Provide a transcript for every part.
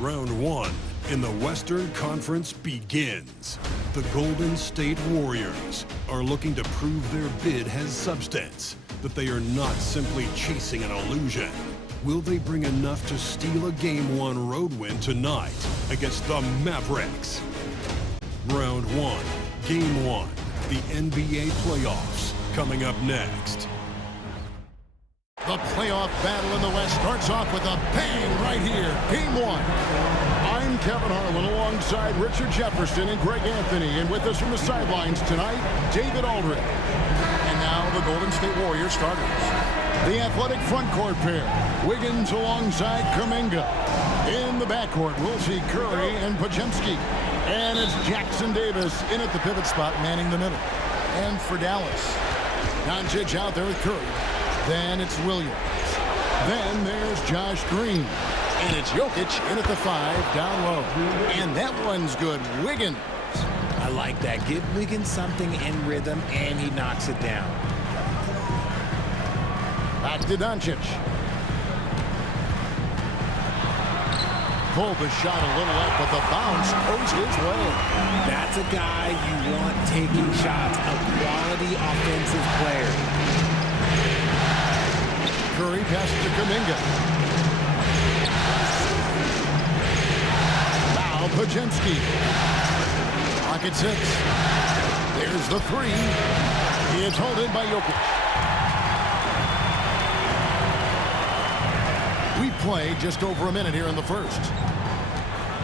Round one in the Western Conference begins. The Golden State Warriors are looking to prove their bid has substance, that they are not simply chasing an illusion. Will they bring enough to steal a Game 1 road win tonight against the Mavericks? Round one, Game 1, the NBA playoffs, coming up next. The playoff battle in the West starts off with a bang right here. Game 1. I'm Kevin Harlan alongside Richard Jefferson and Greg Anthony. And with us from the sidelines tonight, David Aldridge. And now the Golden State Warriors starters. The athletic front court pair, Wiggins alongside Kuminga. In the backcourt, we'll see Curry and Podziemski. And it's Jackson Davis in at the pivot spot, manning the middle. And for Dallas, Doncic out there with Curry. Then it's Williams. Then there's Josh Green. And it's Jokic in at the 5, down low. And that one's good. Wiggins. I like that. Give Wiggins something in rhythm, and he knocks it down. Back to Doncic. Pulled the shot a little up, but the bounce goes his way. That's a guy you want taking shots, a quality offensive player. Curry passes to Kuminga. Now Podziemski. Clock at 6. There's the 3. It's hauled in by Jokic. We play just over a minute here in the first.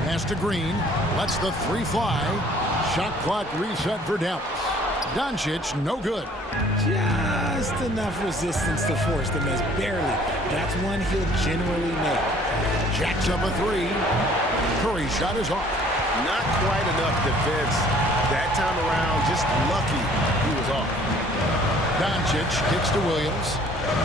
Pass to Green. Lets the 3 fly. Shot clock reset for Dallas. Doncic, no good. Just enough resistance to force them as barely. That's one he'll generally make. Jacks up a 3. Curry's shot is off. Not quite enough defense that time around. Just lucky he was off. Doncic kicks to Williams.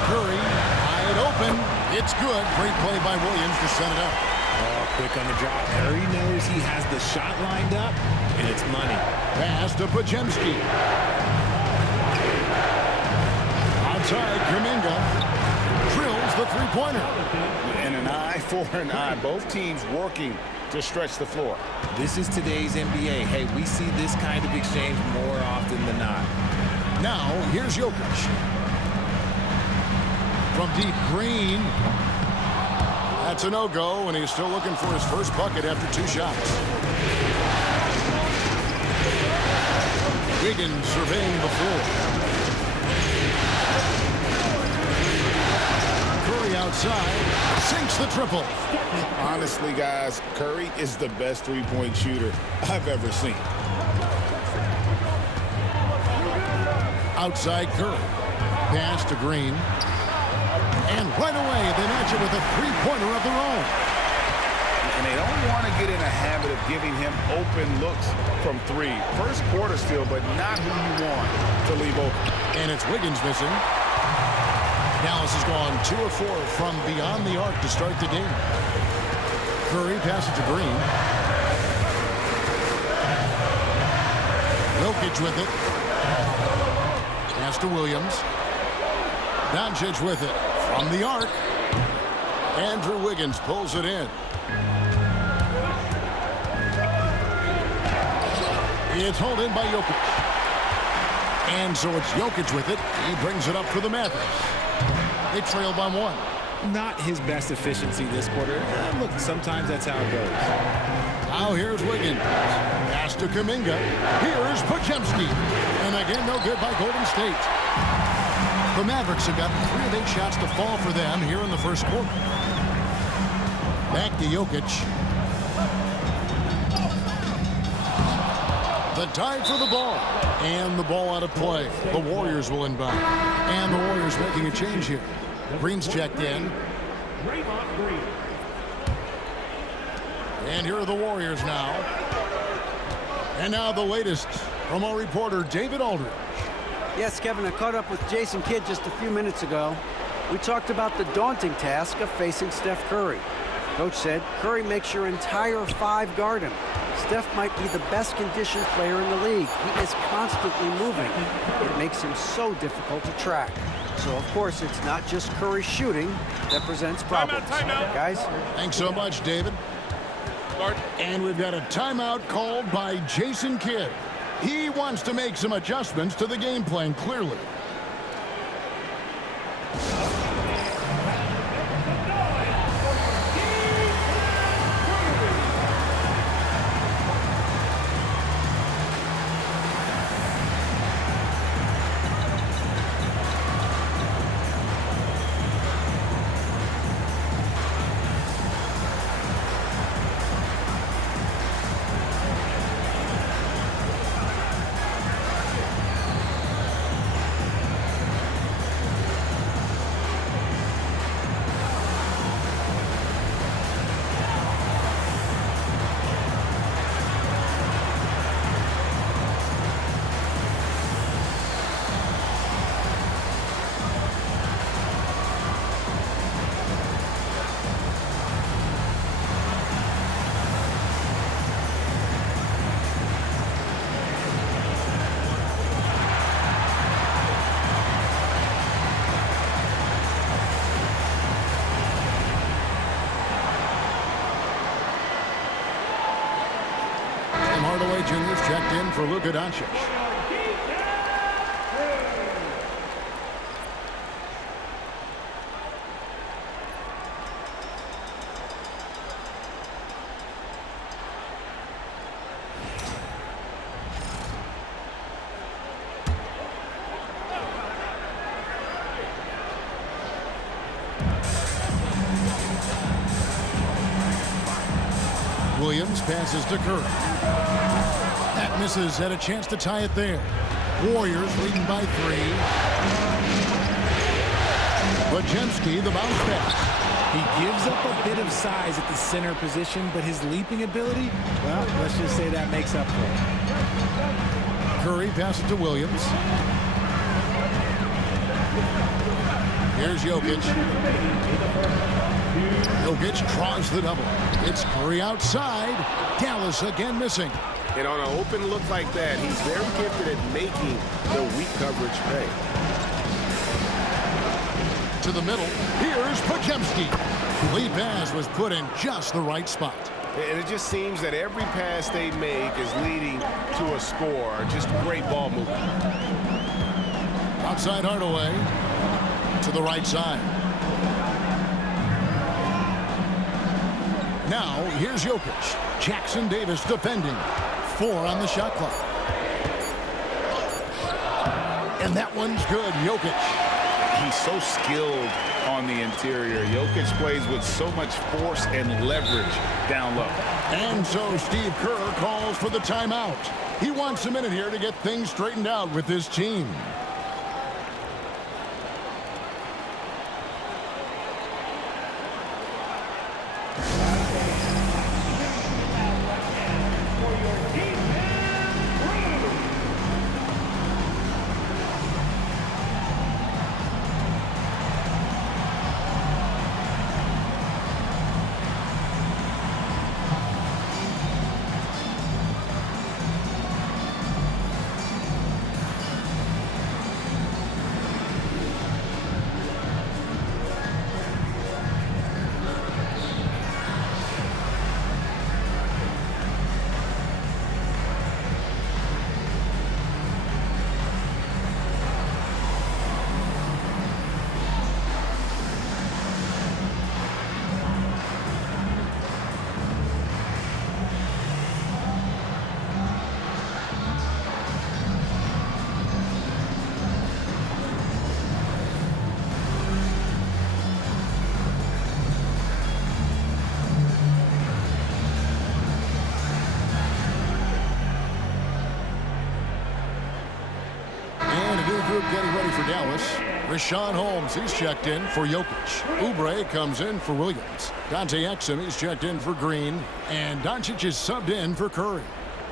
Curry, wide open. It's good. Great play by Williams to set it up. Oh, quick on the drop. Curry knows he has the shot lined up, and it's money. Pass to Podziemski. Outside, Kuminga drills the three-pointer. And an eye for an eye. Both teams working to stretch the floor. This is today's NBA. Hey, we see this kind of exchange more often than not. Now, here's Jokic. From deep, Green. That's a no-go, and he's still looking for his first bucket after 2 shots. Wiggins surveying the floor. Curry outside, sinks the triple. Honestly, guys, Curry is the best three-point shooter I've ever seen. Outside Curry. Pass to Green. And right away, they match it with a three-pointer of their own. And they don't want to get in a habit of giving him open looks from 3. First quarter still, but not who you want to leave open. And it's Wiggins missing. Dallas has gone 2 of 4 from beyond the arc to start the game. Curry passes to Green. Jokic with it. Pass to Williams. Doncic with it. From the arc. Andrew Wiggins pulls it in. It's hauled in by Jokic. And so it's Jokic with it. He brings it up for the Mavericks. They trail by 1. Not his best efficiency this quarter. Look, sometimes that's how it goes. Now here's Wiggins. Pass to Kuminga. Here's Podziemski. And again, no good by Golden State. The Mavericks have got 3 of 8 shots to fall for them here in the first quarter. Back to Jokic. The dive for the ball. And the ball out of play. The Warriors will inbound. And the Warriors making a change here. Green's checked in. And here are the Warriors now. And now the latest from our reporter, David Aldridge. Yes, Kevin, I caught up with Jason Kidd just a few minutes ago. We talked about the daunting task of facing Steph Curry. Coach said Curry makes your entire 5 guard him. Steph might be the best conditioned player in the league. He is constantly moving. It makes him so difficult to track. So, of course, it's not just Curry's shooting that presents problems. Time out. Guys? Thanks so much, David. And we've got a timeout called by Jason Kidd. He wants to make some adjustments to the game plan, clearly. Hardaway Jr.'s checked in for Luka Doncic. Williams passes to Curry. That misses, had a chance to tie it there. Warriors leading by 3. Podziemski, the bounce pass. He gives up a bit of size at the center position, but his leaping ability, well, let's just say that makes up for it. Curry passes to Williams. Here's Jokic. Jokic draws the double. It's Curry outside. Dallas again missing. And on an open look like that, he's very gifted at making the weak coverage pay. To the middle. Here's Podziemski. Lead pass was put in just the right spot. And it just seems that every pass they make is leading to a score. Just great ball movement. Outside Hardaway. To the right side. Now, here's Jokic. Jackson Davis defending. 4 on the shot clock. And that one's good. Jokic. He's so skilled on the interior. Jokic plays with so much force and leverage down low. And so Steve Kerr calls for the timeout. He wants a minute here to get things straightened out with his team. Getting ready for Dallas. Richaun Holmes, he's checked in for Jokic. Oubre comes in for Williams. Dante Exum, he's checked in for Green. And Doncic is subbed in for Curry.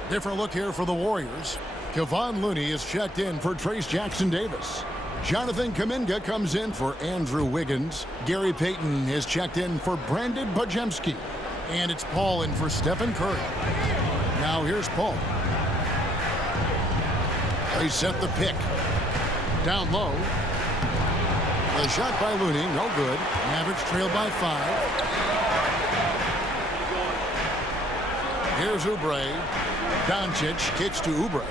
Different look here for the Warriors. Kevon Looney is checked in for Trace Jackson Davis. Jonathan Kuminga comes in for Andrew Wiggins. Gary Payton is checked in for Brandon Podziemski. And it's Paul in for Stephen Curry. Now here's Paul. They set the pick. Down low. The shot by Looney, no good. Mavericks trailed by 5. Here's Oubre. Doncic kicks to Oubre.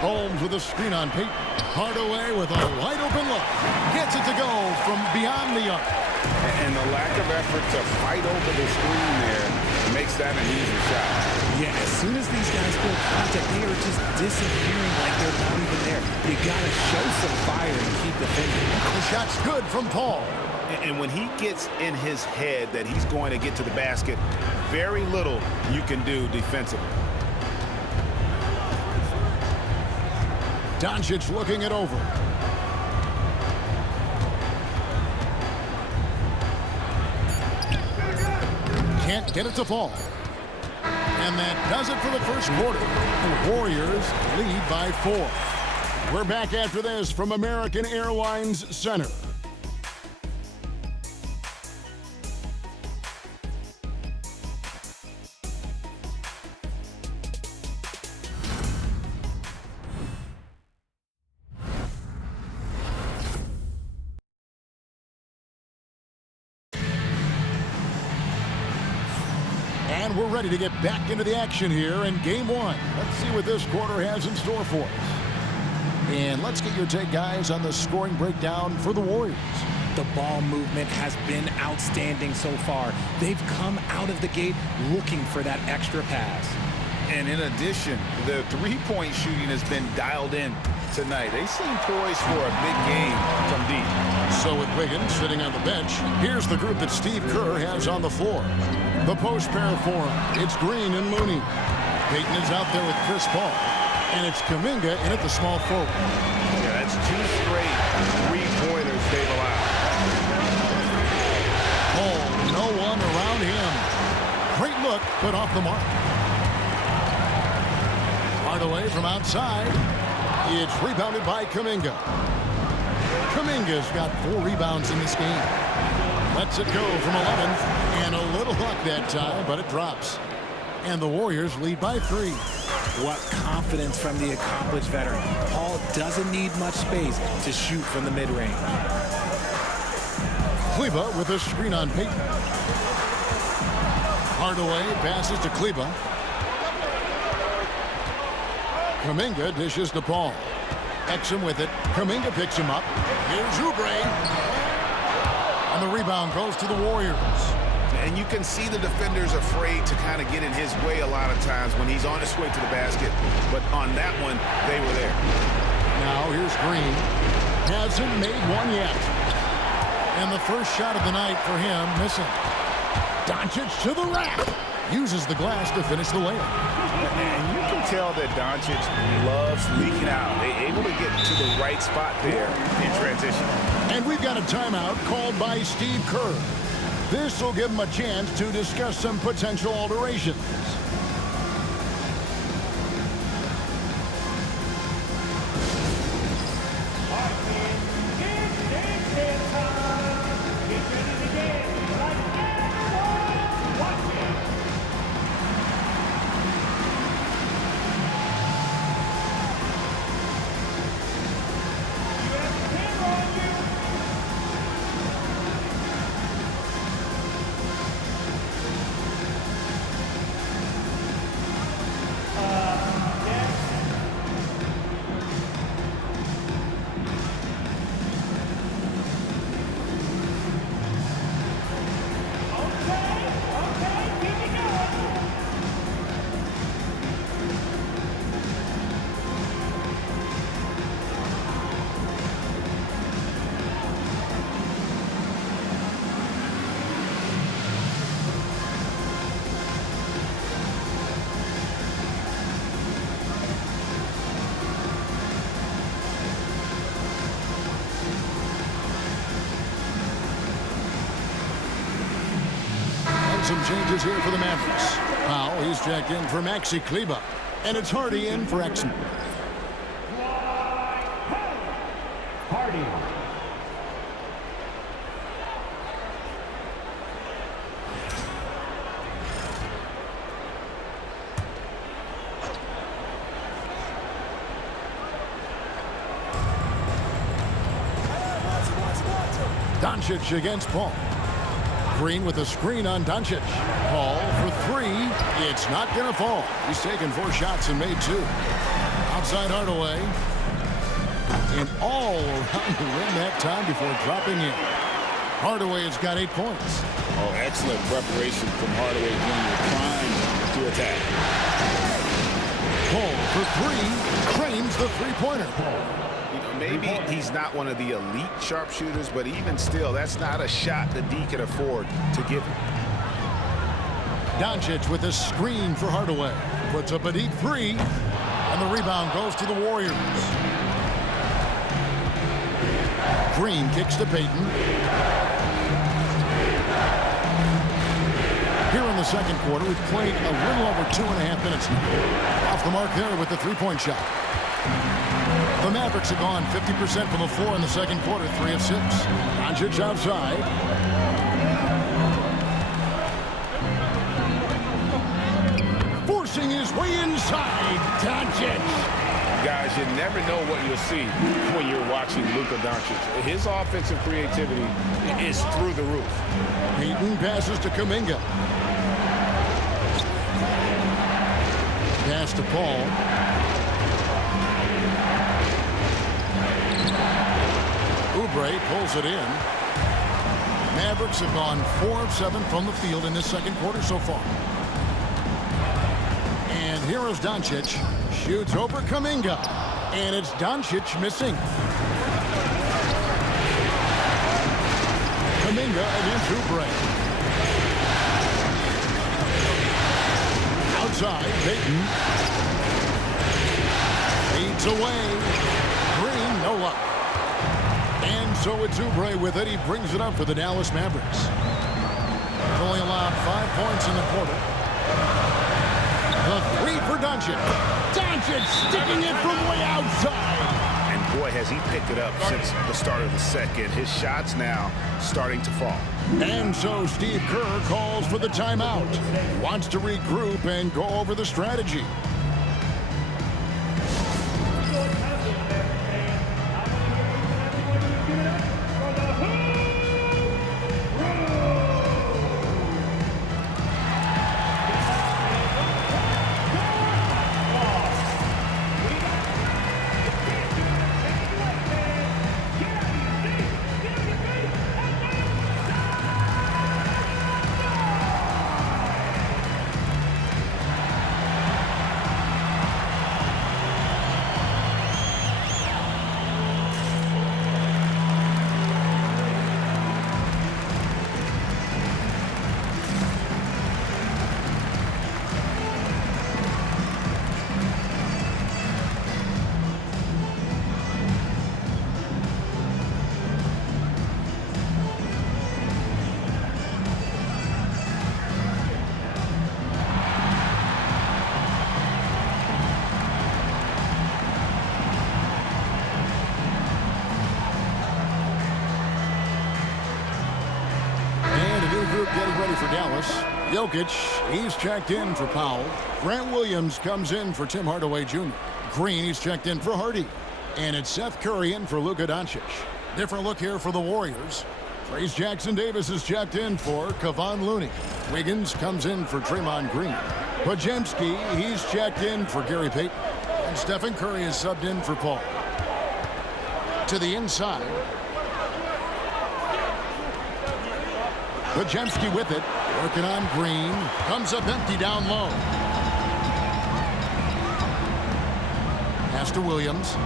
Holmes with a screen on Payton. Hardaway with a wide open look. Gets it to go from beyond the arc. And the lack of effort to fight over the screen there makes that an easy shot. Yeah, as soon as these guys feel contact, they are just disappearing like they're not even there. You got to show some fire and keep defending. The shot's good from Paul. And when he gets in his head that he's going to get to the basket, very little you can do defensively. Doncic looking it over. Can't get it to fall. And that does it for the first quarter. The Warriors lead by 4. We're back after this from American Airlines Center. And we're ready to get back into the action here in Game 1. Let's see what this quarter has in store for us. And let's get your take, guys, on the scoring breakdown for the Warriors. The ball movement has been outstanding so far. They've come out of the gate looking for that extra pass. And in addition, the three-point shooting has been dialed in tonight. They seem poised for a big game from deep. So with Wiggins sitting on the bench, here's the group that Steve Kerr has on the floor. The post pair for him, it's Green and Mooney. Payton is out there with Chris Paul. And it's Kuminga in at the small forward. Yeah, that's 2 straight three-pointers they've allowed. Paul, no one around him. Great look, but off the mark. Hardaway from outside. It's rebounded by Kuminga. Kuminga's got 4 rebounds in this game. Lets it go from 11. And a little luck that time, but it drops. And the Warriors lead by 3. What confidence from the accomplished veteran. Paul doesn't need much space to shoot from the mid-range. Kleber with a screen on Payton. Hardaway passes to Kleber. Kuminga dishes to Paul. Exum with it. Kuminga picks him up. Here's Oubre. And the rebound goes to the Warriors. And you can see the defenders afraid to kind of get in his way a lot of times when he's on his way to the basket. But on that one, they were there. Now here's Green. Hasn't made one yet. And the first shot of the night for him missing. Doncic to the rack. Uses the glass to finish the layup. And you can tell that Doncic loves leaking out. They're able to get to the right spot there in transition. And we've got a timeout called by Steve Kerr. This will give him a chance to discuss some potential alterations. Some changes here for the Mavericks. Powell, he's checked in for Maxi Kleber. And it's Hardy in for Exum. Hardy. Doncic against Paul. Green with a screen on Doncic. Paul for three. It's not going to fall. He's taken 4 shots and made 2. Outside Hardaway. And all around the rim that time before dropping in. Hardaway has got 8 points. Oh, excellent preparation from Hardaway Jr. Trying to attack. Paul for 3. Cranes the three-pointer. You know, maybe he's not one of the elite sharpshooters, but even still, that's not a shot that D can afford to give him. Doncic with a screen for Hardaway. Puts up a deep 3. And the rebound goes to the Warriors. Green kicks to Payton. Here in the second quarter, we've played a little over 2.5 minutes now. Off the mark there with the three-point shot. The Mavericks have gone 50% from the floor in the second quarter, 3 of 6. Doncic outside. Forcing his way inside. Doncic. Guys, you never know what you'll see when you're watching Luka Doncic. His offensive creativity is through the roof. Payton passes to Kuminga. Pass to Paul. Oubre pulls it in. Mavericks have gone 4 of 7 from the field in this second quarter so far. And here is Doncic. Shoots over Kuminga. And it's Doncic missing. Kuminga against Oubre. Outside, Payton. Feeds away. Green, no luck. And so it's Oubre with it. He brings it up for the Dallas Mavericks. Only allowed 5 points in the quarter. The 3 for Doncic. Doncic sticking it from way outside. And boy, has he picked it up since the start of the second. His shots now starting to fall. And so Steve Kerr calls for the timeout. Wants to regroup and go over the strategy. Getting ready for Dallas. Jokic, he's checked in for Powell. Grant Williams comes in for Tim Hardaway Jr. Green, he's checked in for Hardy. And it's Seth Curry in for Luka Doncic. Different look here for the Warriors. Trayce Jackson-Davis is checked in for Kevon Looney. Wiggins comes in for Draymond Green. Podziemski, he's checked in for Gary Payton. And Stephen Curry is subbed in for Paul. To the inside. Podziemski with it, working on Green. Comes up empty down low. Pass to Williams.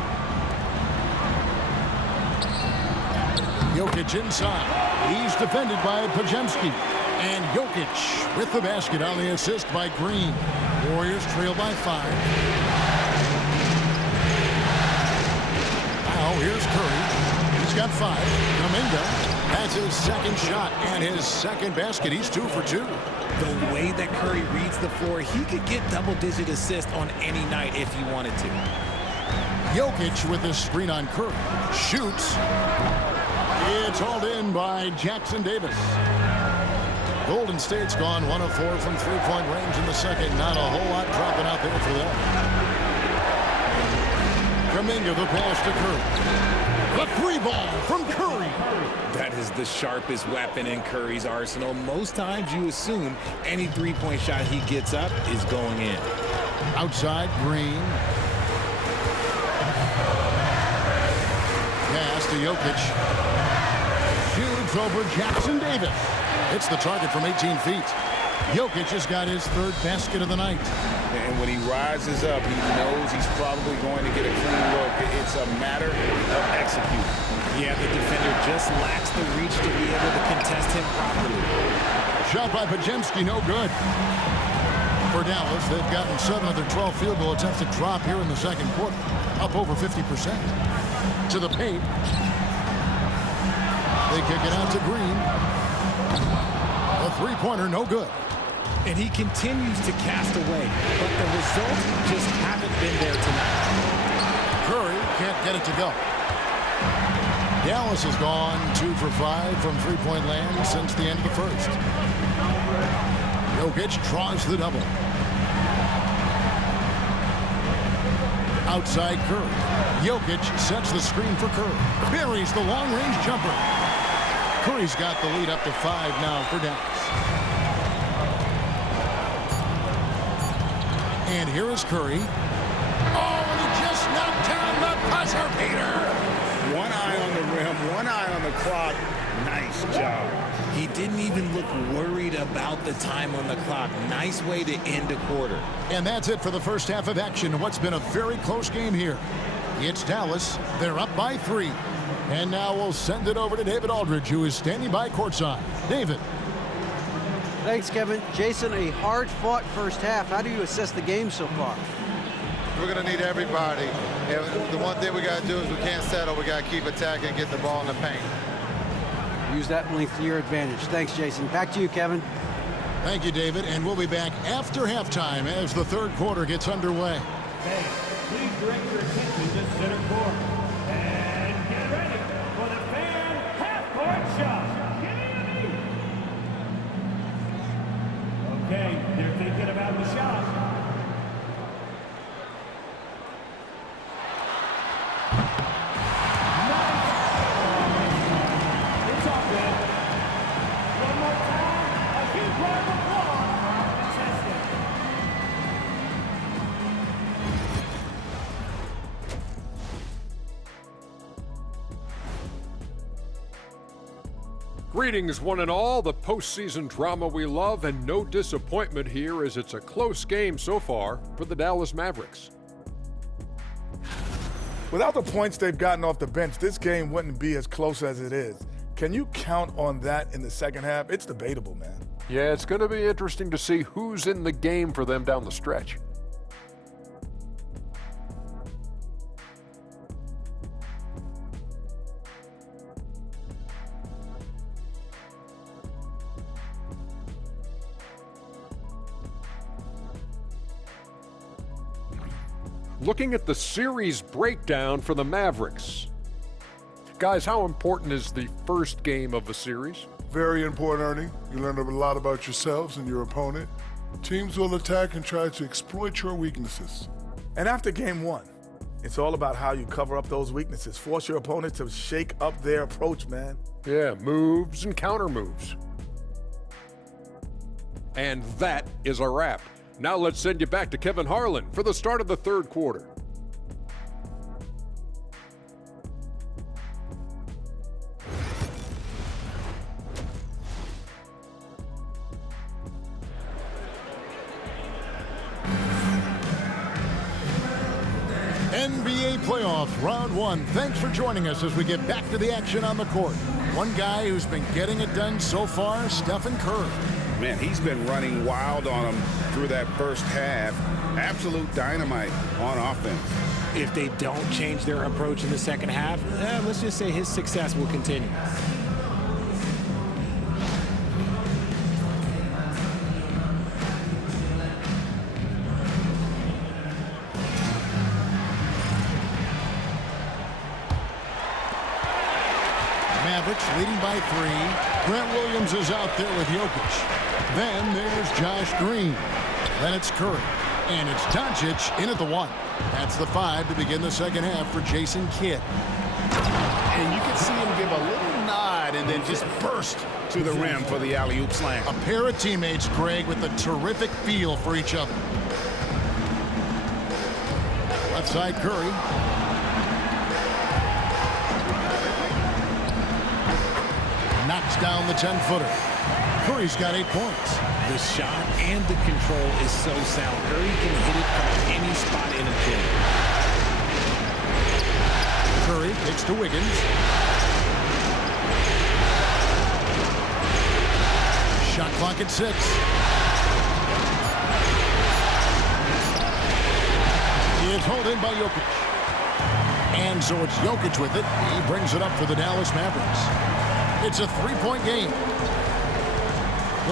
Jokic inside. He's defended by Podziemski. And Jokic with the basket on the assist by Green. Warriors trail by 5. Now here's Curry. He's got 5. Kuminga. That's his second shot and his second basket. He's 2 for 2. The way that Curry reads the floor, he could get double-digit assists on any night if he wanted to. Jokic with the screen on Curry. Shoots. It's hauled in by Jackson-Davis. Golden State's gone 1 of 4 from three-point range in the second. Not a whole lot dropping out there for them. Kuminga the pass to Curry. The 3 ball from Curry. That is the sharpest weapon in Curry's arsenal. Most times you assume any three-point shot he gets up is going in. Outside, Green. Pass to Jokic. Shoots over Jackson Davis. It's the target from 18 feet. Jokic has got his third basket of the night. And when he rises up, he knows he's probably going to get a clean look. It's a matter of executing. Yeah, the defender just lacks the reach to be able to contest him properly. Shot by Podziemski, no good. For Dallas, they've gotten 7 of their 12 field goal attempts to drop here in the second quarter, up over 50%. To the paint. They kick it out to Green. A three-pointer, no good. And he continues to cast away, but the results just haven't been there tonight. Curry can't get it to go. Dallas has gone 2 for 5 from three-point land since the end of the first. Jokic draws the double. Outside Curry. Jokic sets the screen for Curry. Buries the long-range jumper. Curry's got the lead up to 5 now for Dallas. And here is Curry. Oh, and he just knocked down the buzzer beater. One eye on the rim, one eye on the clock. Nice job. He didn't even look worried about the time on the clock. Nice way to end a quarter. And that's it for the first half of action. What's been a very close game here. It's Dallas. They're up by 3. And now we'll send it over to David Aldridge, who is standing by courtside. David. Thanks, Kevin. Jason, a hard-fought first half. How do you assess the game so far? We're going to need everybody. And the one thing we got to do is we can't settle. We got to keep attacking and get the ball in the paint. Use that length to your advantage. Thanks, Jason. Back to you, Kevin. Thank you, David. And we'll be back after halftime as the third quarter gets underway. Hey, please direct your attention to center court. And get ready for the fan half-court shot. Okay, they're thinking about the shot. It's all good. One more time, a huge round of applause. Contestant. Greetings, one and all. The postseason drama we love, and no disappointment here as it's a close game so far for the Dallas Mavericks. Without the points they've gotten off the bench, this game wouldn't be as close as it is. Can you count on that in the second half? It's debatable, man. Yeah, it's going to be interesting to see who's in the game for them down the stretch. Looking at the series breakdown for the Mavericks. Guys, how important is the first game of a series? Very important, Ernie. You learn a lot about yourselves and your opponent. Teams will attack and try to exploit your weaknesses. And after game 1, it's all about how you cover up those weaknesses. Force your opponent to shake up their approach, man. Yeah, moves and counter moves. And that is a wrap. Now let's send you back to Kevin Harlan for the start of the third quarter. NBA playoff round 1. Thanks for joining us as we get back to the action on the court. One guy who's been getting it done so far, Stephen Curry. Man, he's been running wild on him through that first half. Absolute dynamite on offense. If they don't change their approach in the second half, let's just say his success will continue. Mavericks leading by 3. Grant Williams is out there with Jokic. Then there's Josh Green. Then it's Curry. And it's Doncic in at the 1. That's the 5 to begin the second half for Jason Kidd. And you can see him give a little nod in then just burst to the rim for the alley-oop slam. A pair of teammates, Greg, with a terrific feel for each other. Left side, Curry. Knocks down the 10-footer. Curry's got 8 points. The shot and the control is so sound. Curry can hit it from any spot in a gym. Curry kicks to Wiggins. Shot clock at 6. It's hauled in by Jokic. And so it's Jokic with it. He brings it up for the Dallas Mavericks. It's a 3-point game.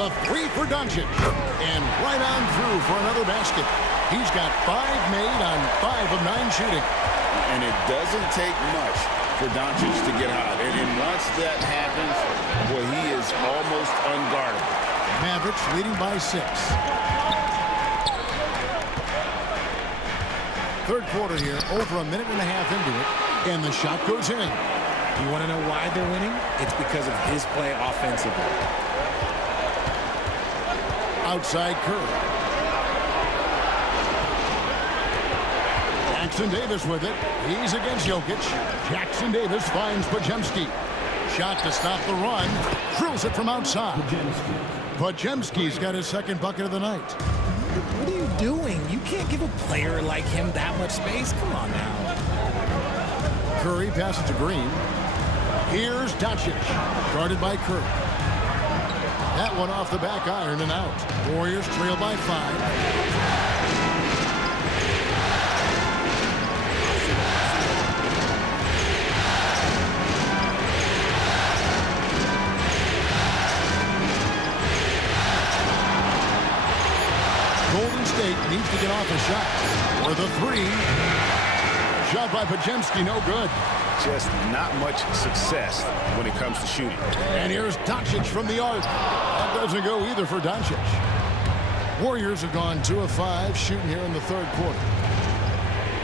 The 3 for Doncic. And right on through for another basket. He's got 5 made on 5 of 9 shooting. And it doesn't take much for Doncic to get hot. And once that happens, well, he is almost unguardable. Mavericks leading by 6. Third quarter here, over a minute and a half into it, and the shot goes in. You want to know why they're winning? It's because of his play offensively. Outside Curry. Jackson Davis with it. He's against Jokic. Jackson Davis finds Podziemski. Shot to stop the run. Drills it from outside. Podziemski's got his second bucket of the night. What are you doing? You can't give a player like him that much space. Come on now. Curry passes to Green. Here's Doncic, guarded by Curry. That one off the back iron and out. Warriors trail by 5. Golden State needs to get off a shot. For the 3. Shot by Podziemski, no good. Just not much success when it comes to shooting. And here's Doncic from the arc. That doesn't go either for Doncic. Warriors have gone 2 of 5 shooting here in the third quarter.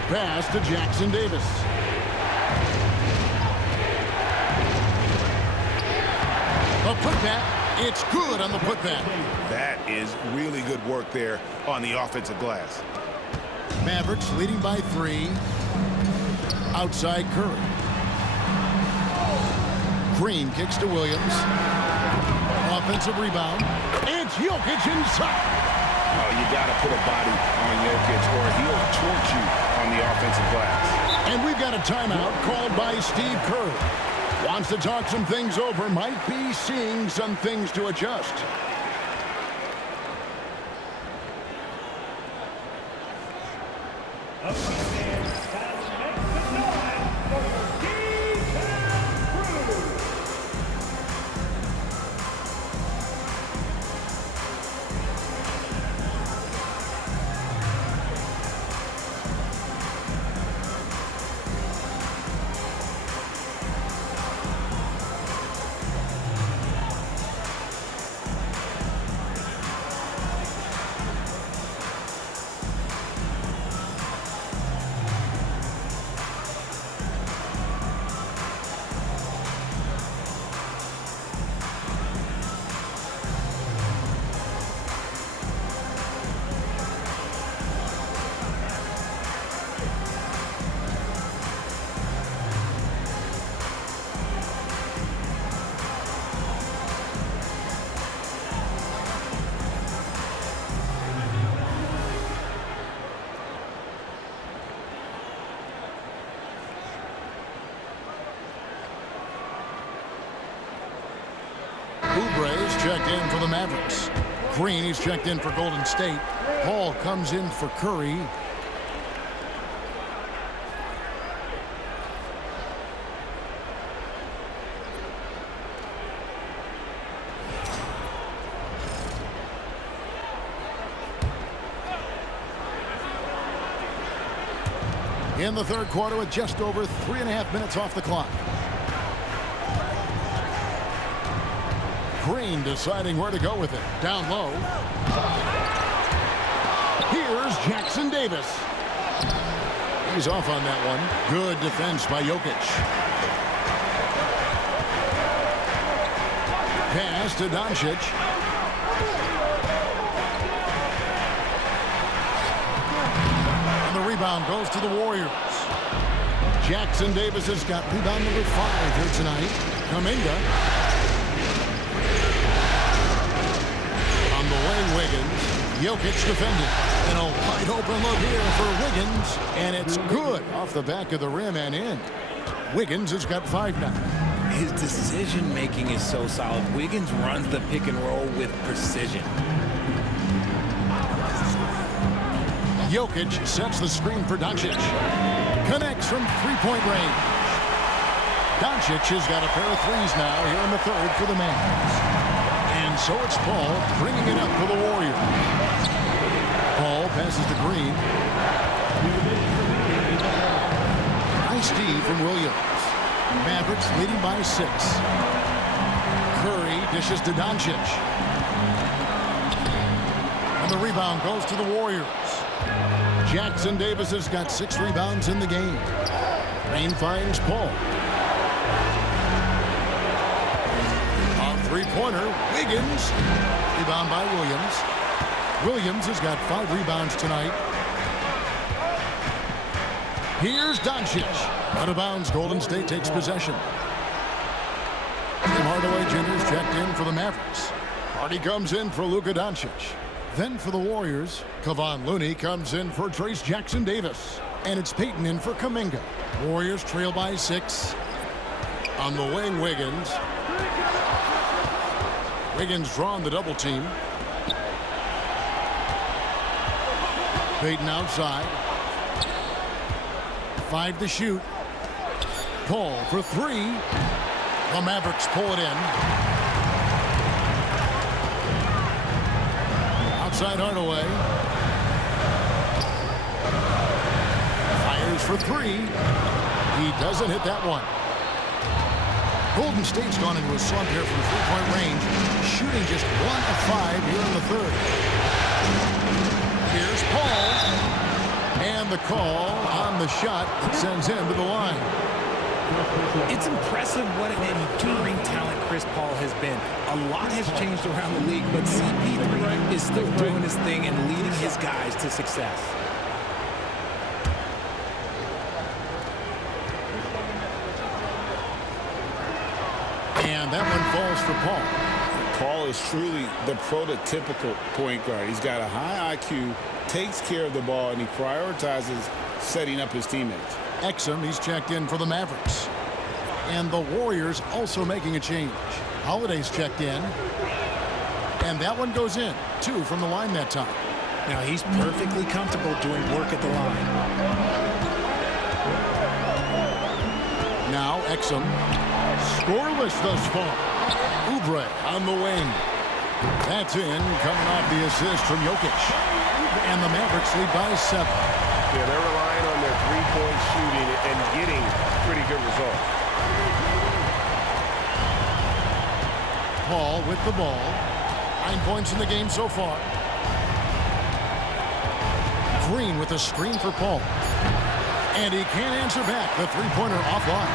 Pass to Jackson Davis. A putback. It's good on the putback. That is really good work there on the offensive glass. Mavericks leading by 3. Outside Curry. Green kicks to Williams. Offensive rebound. It's Jokic inside. Oh, you got to put a body on Jokic or he'll torch you on the offensive glass. And we've got a timeout called by Steve Kerr. Wants to talk some things over. Might be seeing some things to adjust. Oubre's checked in for the Mavericks. Green, he's checked in for Golden State. Paul comes in for Curry. In the third quarter with just over 3.5 minutes off the clock. Green deciding where to go with it. Down low. Here's Jackson Davis. He's off on that one. Good defense by Jokic. pass to Doncic. And the rebound goes to the Warriors. Jackson Davis has got rebound number 5 here tonight. Kuminga. On the wing, Wiggins. Jokic defending. And a wide open look here for Wiggins. And it's good off the back of the rim and in. Wiggins has got 5 now. His decision-making is so solid. Wiggins runs the pick and roll with precision. Jokic sets the screen for Doncic. Connects from three-point range. Doncic has got a pair of threes now here in the third for the Mavs. And so it's Paul bringing it up for the Warriors. Paul passes to Green. Nice D from Williams. Mavericks leading by 6. Curry dishes to Doncic. And the rebound goes to the Warriors. Jackson Davis has got 6 rebounds in the game. Green finds Paul. A three-pointer, Wiggins. Rebound by Williams. Williams has got 5 rebounds tonight. Here's Doncic. Out of bounds, Golden State takes possession. Tim Hardaway Jr. is checked in for the Mavericks. Hardy comes in for Luka Doncic. Then for the Warriors, Kevon Looney comes in for Trayce Jackson Davis. And it's Payton in for Kuminga. Warriors trail by 6. On the wing, Wiggins. Wiggins drawn the double team. Payton outside. 5 to shoot. Paul for 3. The Mavericks pull it in. Outside Hardaway. Fires for 3. He doesn't hit that one. Golden State's gone into a slump here from three-point range, shooting just 1 of 5 here in the third. Here's Paul. And the call on the shot that sends him to the line. It's impressive what an enduring talent Chris Paul has been. A lot has changed around the league, but CP3 is still doing his thing and leading his guys to success. And that one falls for Paul. Paul is truly the prototypical point guard. He's got a high IQ, takes care of the ball, and he prioritizes setting up his teammates. Exum, he's checked in for the Mavericks. And the Warriors also making a change. Holiday's checked in. And that one goes in. 2 from the line that time. Now he's perfectly comfortable doing work at the line. Now Exum. Scoreless thus far. Oubre on the wing. That's in, coming off the assist from Jokic. And the Mavericks lead by 7. Yeah, they're relying on their three-point shooting and getting pretty good results. Paul with the ball. 9 points in the game so far. Green with a screen for Paul. And he can't answer back. The three-pointer offline.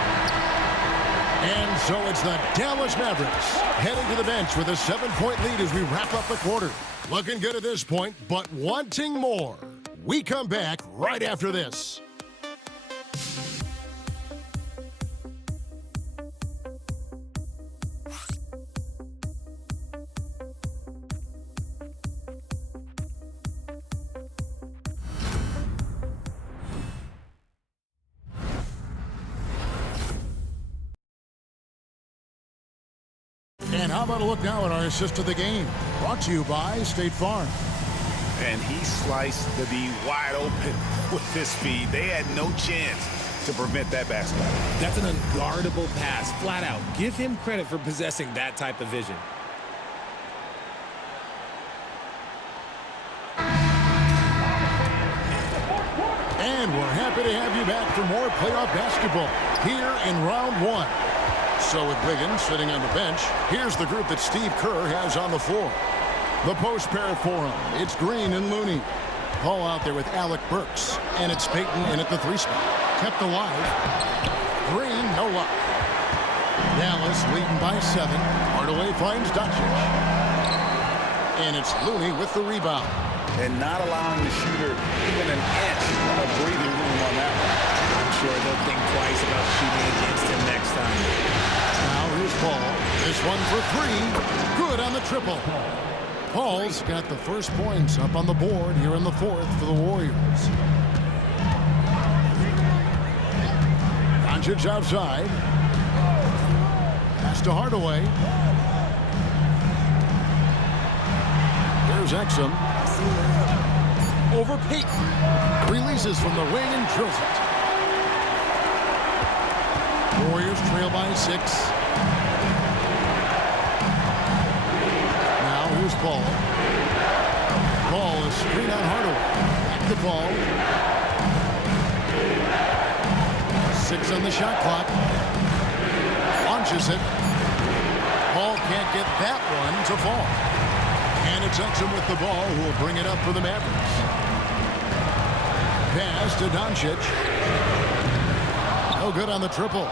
And so it's the Dallas Mavericks heading to the bench with a 7-point lead as we wrap up the quarter. Looking good at this point, but wanting more. We come back right after this. And how about a look now at our assist of the game? Brought to you by State Farm. And he sliced the D wide open with his speed. They had no chance to prevent that basket. That's an unguardable pass, flat out. Give him credit for possessing that type of vision. And we're happy to have you back for more playoff basketball here in round 1. So with Wiggins sitting on the bench, here's the group that Steve Kerr has on the floor. The post pair for him. It's Green and Looney. Paul out there with Alec Burks. And it's Payton in at the 3 spot. Kept alive. Green, no luck. Dallas leading by 7. Hardaway finds Doncic. And it's Looney with the rebound. And not allowing the shooter even an inch of breathing room on that one. I'm sure they'll think twice about shooting against him next time. Now here's Paul. This one for 3. Good on the triple. Paul's got the first points up on the board here in the 4th for the Warriors. Doncic outside. Pass to Hardaway. There's Exum. Over Payton. Releases from the wing and drills it. Warriors trail by 6. Now here's Paul. Paul is straight on Hardaway. Back to Paul. 6 on the shot clock. Launches it. Paul can't get that one to fall. And it's Exum with the ball, who will bring it up for the Mavericks. Pass to Doncic. No good on the triple.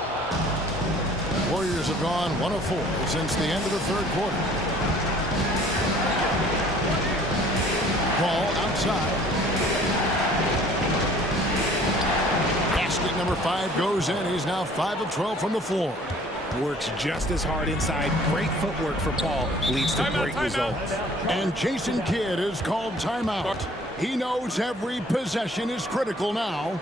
Warriors have gone 1 of 4 since the end of the 3rd quarter. Ball outside. Basket number 5 goes in. He's now 5 of 12 from the floor. Works just as hard inside. Great footwork for Paul. Leads to great results. And Jason Kidd is called timeout. He knows every possession is critical now.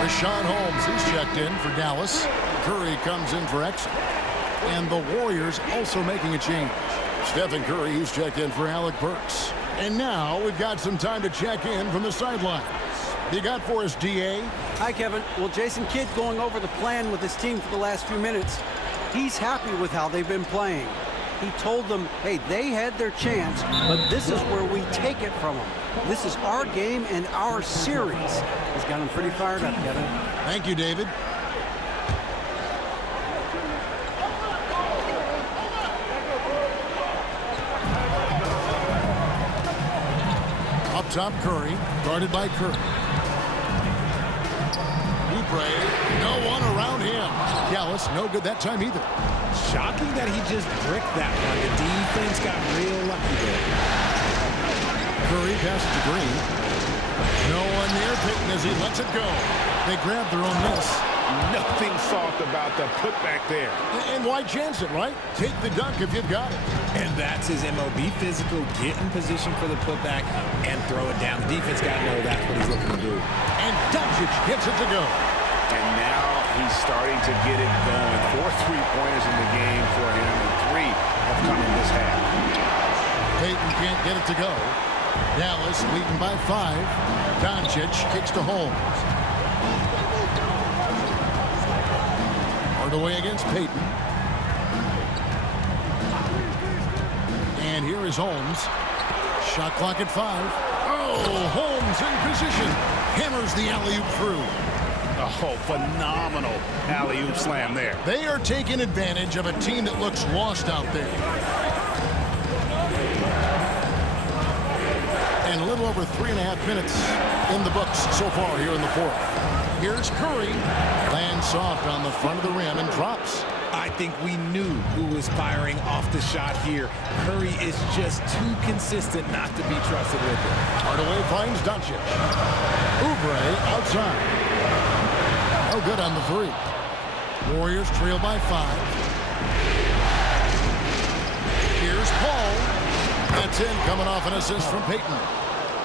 Richaun Holmes, he's checked in for Dallas. Curry comes in for Exum. And the Warriors also making a change. Stephen Curry, he's checked in for Alec Burks. And now we've got some time to check in from the sidelines. You got for us, D.A.? Hi, Kevin. Well, Jason Kidd going over the plan with his team for the last few minutes. He's happy with how they've been playing. He told them, hey, they had their chance, but this is where we take it from them. This is our game and our series. He's got him pretty fired up, Kevin. Thank you, David. Up top, Curry, guarded by Curry. Oubre, no one around him. Dallas, no good that time either. Shocking that he just bricked that one. The defense got real lucky there. Curry passes to Green. No one near Payton as he lets it go. They grab their own miss. Nothing soft about the putback there. And why chance it, right? Take the dunk if you've got it. And that's his MO. Be physical, get in position for the putback, and throw it down. The defense got to know that's what he's looking to do. And Doncic gets it to go. And now he's starting to get it going. 4 3-pointers in the game for him, and 3 have come in this half. Payton can't get it to go. Dallas leading by 5. Doncic kicks to Holmes. Hardaway against Payton. And here is Holmes. Shot clock at 5. Oh, Holmes in position. Hammers the alley-oop through. Oh, phenomenal alley-oop slam there. They are taking advantage of a team that looks lost out there. And a little over 3.5 minutes in the books so far here in the 4th. Here's Curry. Lands soft on the front of the rim and drops. I think we knew who was firing off the shot here. Curry is just too consistent not to be trusted with it. Hardaway finds Doncic. Oubre outside. No good on the three. Warriors trail by 5. Here's Paul. That's in, coming off an assist from Payton.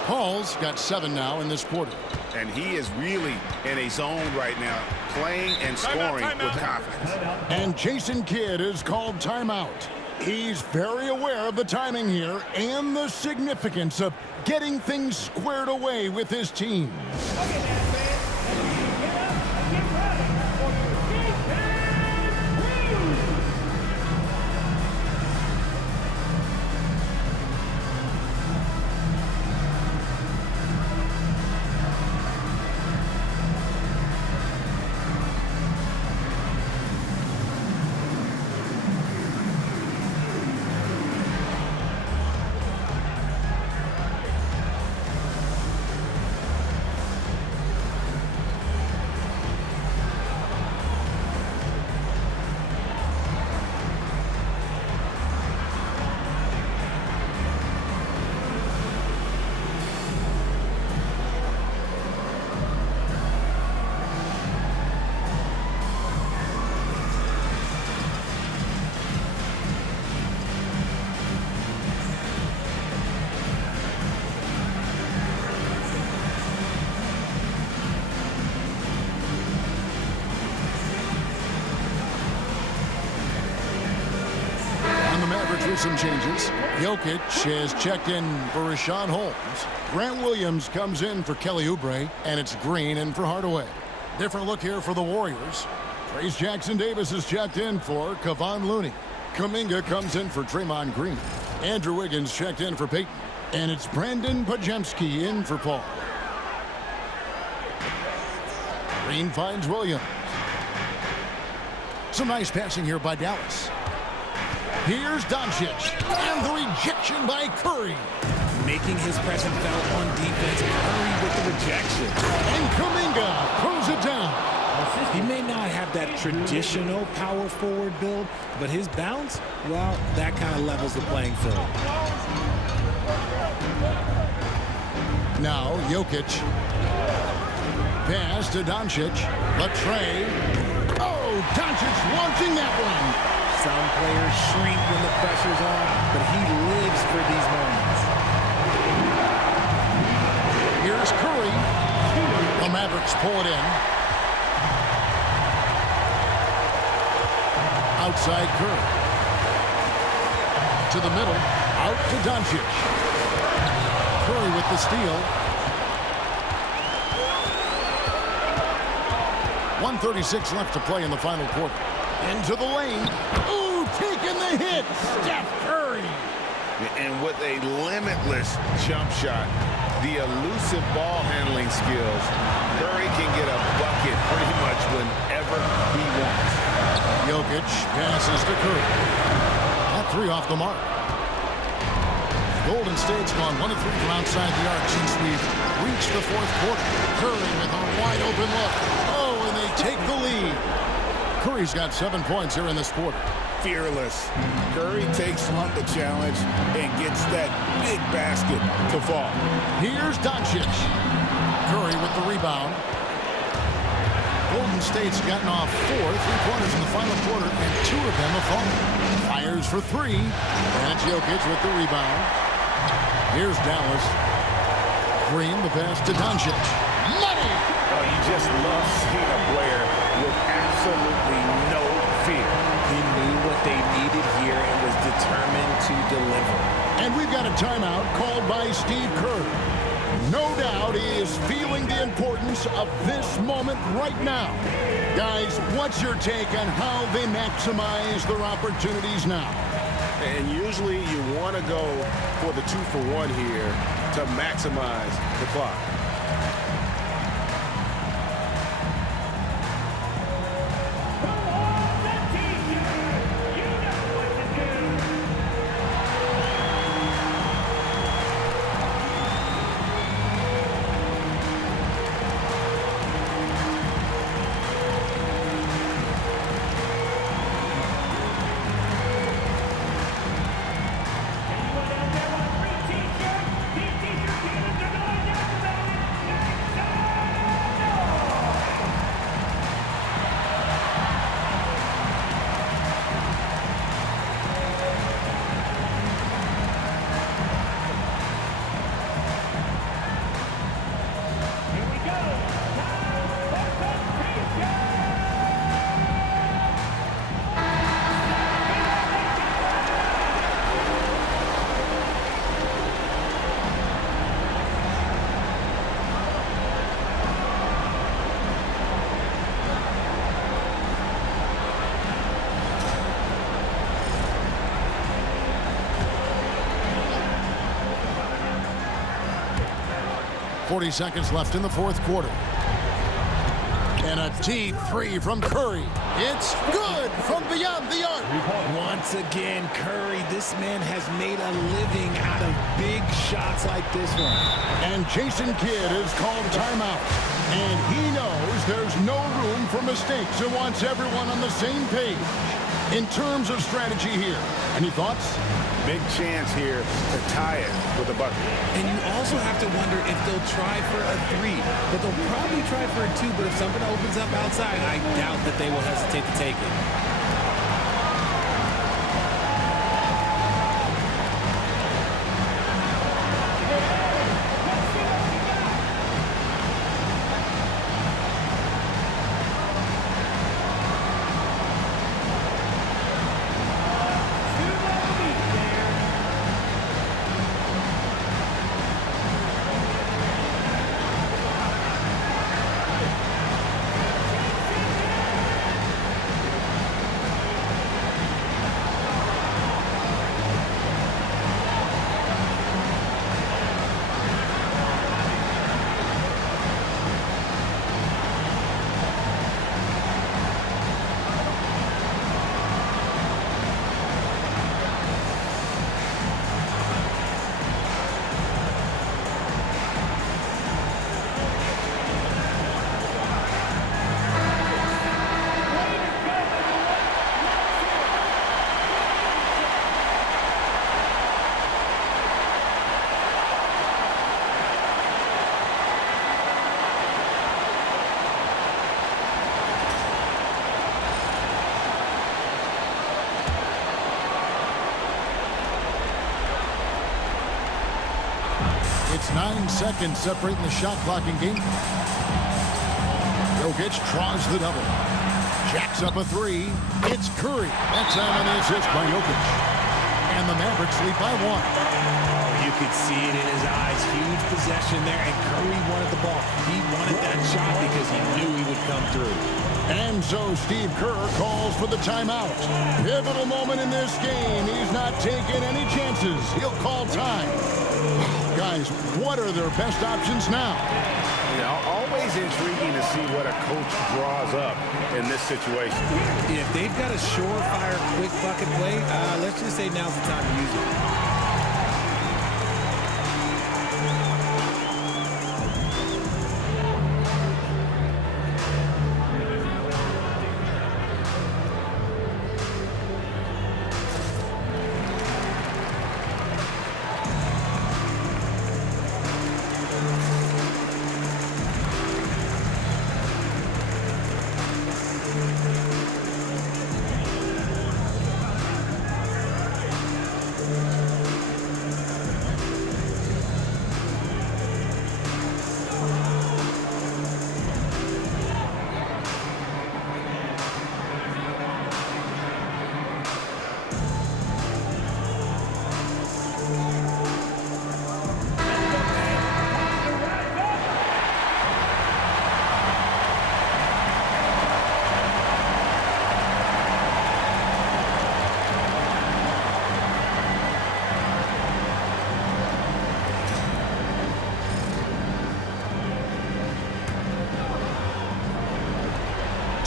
Paul's got 7 now in this quarter. And he is really in a zone right now, playing and scoring with confidence. And Jason Kidd is called timeout. He's very aware of the timing here and the significance of getting things squared away with his team. Some changes. Jokic has checked in for Richaun Holmes. Grant Williams comes in for Kelly Oubre, and it's Green in for Hardaway. Different look here for the Warriors. Trayce Jackson-Davis is checked in for Kevon Looney. Kuminga comes in for Draymond Green. Andrew Wiggins checked in for Payton. And it's Brandon Podziemski in for Paul. Green finds Williams. Some nice passing here by Dallas. Here's Doncic, and the rejection by Curry. Making his presence felt on defense. Curry with the rejection. And Kuminga throws it down. He may not have that traditional power forward build, but his bounce, well, that kind of levels the playing field. Now Jokic. Pass to Doncic. Trey. Oh, Doncic launching that one. Some players shrink when the pressure's on, but he lives for these moments. Here's Curry. The Mavericks pull it in. Outside Curry. To the middle. Out to Doncic. Curry with the steal. 1:36 left to play in the final quarter. Into the lane. Ooh, taking the hit. Steph Curry. And with a limitless jump shot, the elusive ball handling skills, Curry can get a bucket pretty much whenever he wants. Jokic passes to Curry. That 3 off the mark. Golden State's gone 1 of 3 from outside the arc since we've reached the 4th quarter. Curry with a wide open look. Oh, and they take the lead. Curry's got 7 points here in this quarter. Fearless. Curry takes on the challenge and gets that big basket to fall. Here's Doncic. Curry with the rebound. Golden State's gotten off 4 3-pointers in the final quarter, and 2 of them have fallen. Fires for 3, and it's Jokic with the rebound. Here's Dallas. Green, the pass to Doncic. Money! Oh, you just love seeing a player with absolutely no fear. He knew what they needed here and was determined to deliver. And we've got a timeout called by Steve Kerr. No doubt he is feeling the importance of this moment right now. Guys, what's your take on how they maximize their opportunities now? And usually you want to go for the 2-for-1 here to maximize the clock. 40 seconds left in the fourth quarter. And a deep three from Curry. It's good from beyond the arc. Once again, Curry, this man has made a living out of big shots like this one. And Jason Kidd has called timeout. And he knows there's no room for mistakes and wants everyone on the same page. In terms of strategy here, any thoughts? Big chance here to tie it with a bucket. And you also have to wonder if they'll try for a three. But they'll probably try for a two. But if something opens up outside, I doubt that they will hesitate to take it. It's 9 seconds separating the shot clock in game. Jokic draws the double. Jacks up a three. It's Curry. That's on the assist by Jokic. And the Mavericks lead by 1. You could see it in his eyes. Huge possession there, and Curry wanted the ball. He wanted that shot because he knew he would come through. And so Steve Kerr calls for the timeout. Pivotal moment in this game. He's not taking any chances. He'll call time. Guys, what are their best options now? You know, always intriguing to see what a coach draws up in this situation. If they've got a surefire, quick bucket play, let's just say now's the time to use it.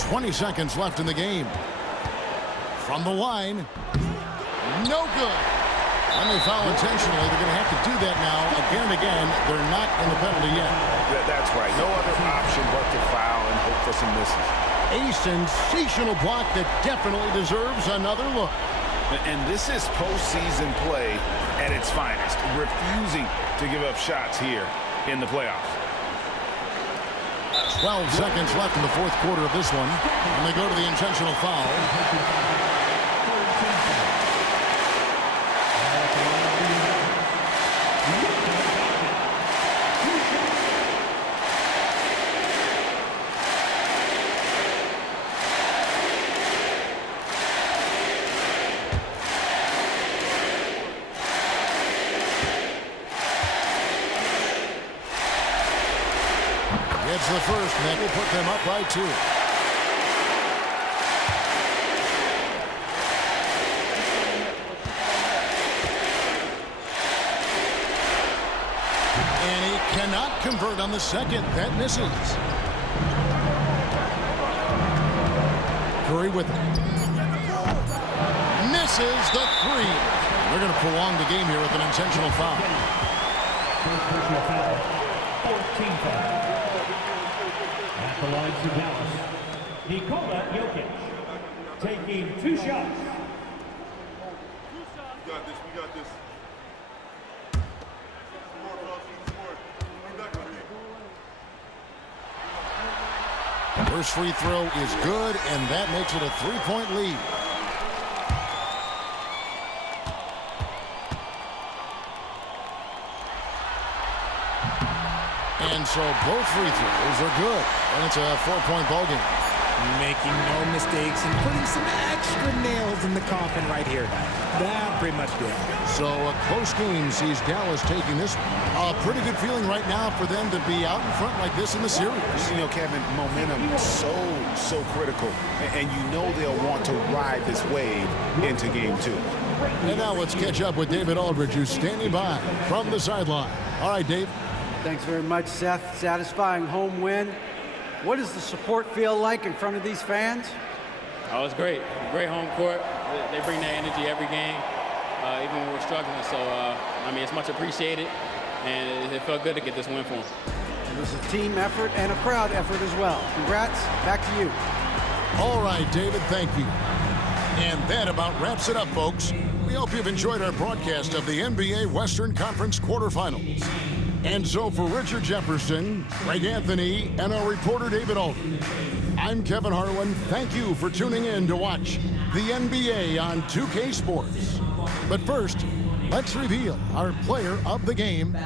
.20 seconds left in the game. From the line. No good. When they foul intentionally, they're going to have to do that now again and again. They're not in the penalty yet. That's right. No other option but to foul and hope for some misses. A sensational block that definitely deserves another look. And this is postseason play at its finest. Refusing to give up shots here in the playoffs. 12 seconds left in the fourth quarter of this one. And they go to the intentional foul. It's the first, and that will put them up by 2. And he Cannot convert on the second. That misses. Curry with it. Misses the three. They're going to prolong the game here with an intentional foul. Personal foul. 14 foul. At the line to Dallas, Nikola Jokic taking 2 shots. We got this. First free throw is good, and that makes it a 3-point lead. And so both free throws are good, and it's a 4-point ball game. Making no mistakes and putting some extra nails in the coffin right here. That pretty much did. So a close game sees Dallas taking this. A pretty good feeling right now for them to be out in front like this in the series. You know, Kevin, momentum is so critical. And you know they'll want to ride this wave into game 2. And now let's catch up with David Aldridge, who's standing by from the sideline. All right, Dave. Thanks very much, Seth. Satisfying home win. What does the support feel like in front of these fans? Oh, it's great. Great home court. They bring that energy every game, even when we're struggling. So, I mean, it's much appreciated, and it felt good to get this win for them. It was a team effort and a crowd effort as well. Congrats. Back to you. All right, David, thank you. And that about wraps it up, folks. We hope you've enjoyed our broadcast of the NBA Western Conference quarterfinals. And so for Richard Jefferson, Greg Anthony, and our reporter David Aldridge, I'm Kevin Harlan. Thank you for tuning in to watch the NBA on 2K Sports. But first, let's reveal our player of the game